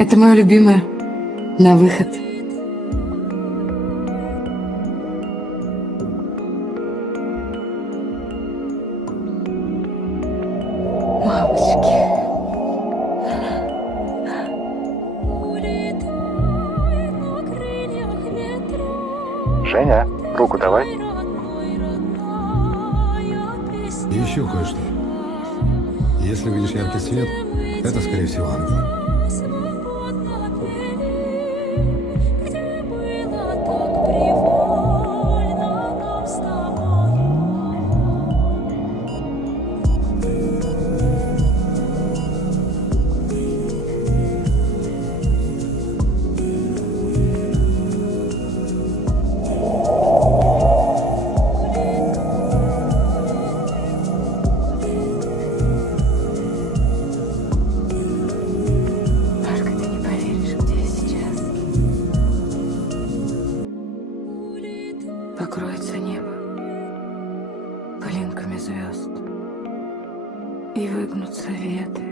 Это мое любимое. На выход. Мамочки. Женя, руку давай. И еще кое-что. Если видишь яркий свет, это, скорее всего, ангел. Машка, ты не поверишь, где я сейчас. Покроется небо пылинками звезд, и выгнутся ветви